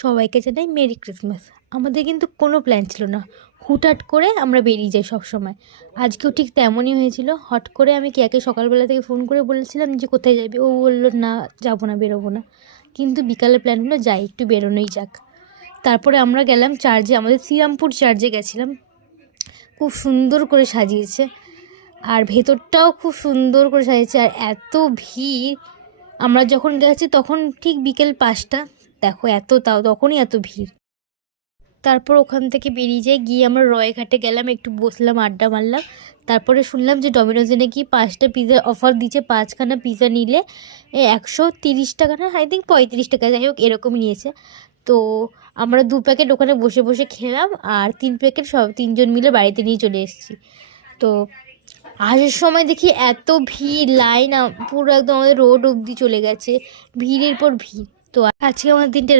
সবাইকে জানাই merry Christmas. আমাদের কিন্তু কোনো প্ল্যান ছিল না, হুটহাট করে আমরা বেরিয়ে যাই সব সময়। আজকেও ঠিক তেমনই হয়েছিল। হট করে আমি কেয়াকে সকালবেলা থেকে ফোন করে বলেছিলাম যে কোথায় যাবি, ও বললো না যাবো না, বেরোবো না। কিন্তু বিকালে প্ল্যান হলো যাই, একটু বেরোনোই যাক। তারপরে আমরা গেলাম চার্চে, আমাদের শ্রীরামপুর চার্চে গেছিলাম। খুব সুন্দর করে সাজিয়েছে, আর ভেতরটাও খুব সুন্দর করে সাজিয়েছে, আর এত ভিড়। আমরা যখন গেছি তখন ঠিক বিকেল 5টা, দেখো তাও তখনই এত ভিড়। তারপর ওখান থেকে বেরিয়ে যাই, গিয়ে আমরা রয়ঘাটে গেলাম, একটু বসলাম, আড্ডা মারলাম। তারপরে শুনলাম যে ডমিনোজে নাকি 5টা পিৎজা অফার দিচ্ছে, 5খানা পিৎজা নিলে 130 টাকা, না আই থিঙ্ক 35 টাকা, যাই হোক এরকমই নিয়েছে। তো আমরা 2 প্যাকেট ওখানে বসে বসে খেলাম, আর 3 প্যাকেট সব 3জন মিলে বাড়িতে নিয়ে চলে এসেছি। তো আসার সময় দেখি এত ভিড়, লাইন পুরো একদম আমাদের রোড অবধি চলে গেছে, ভিড়ের পর ভিড়। তো আজকে আমার দিনটা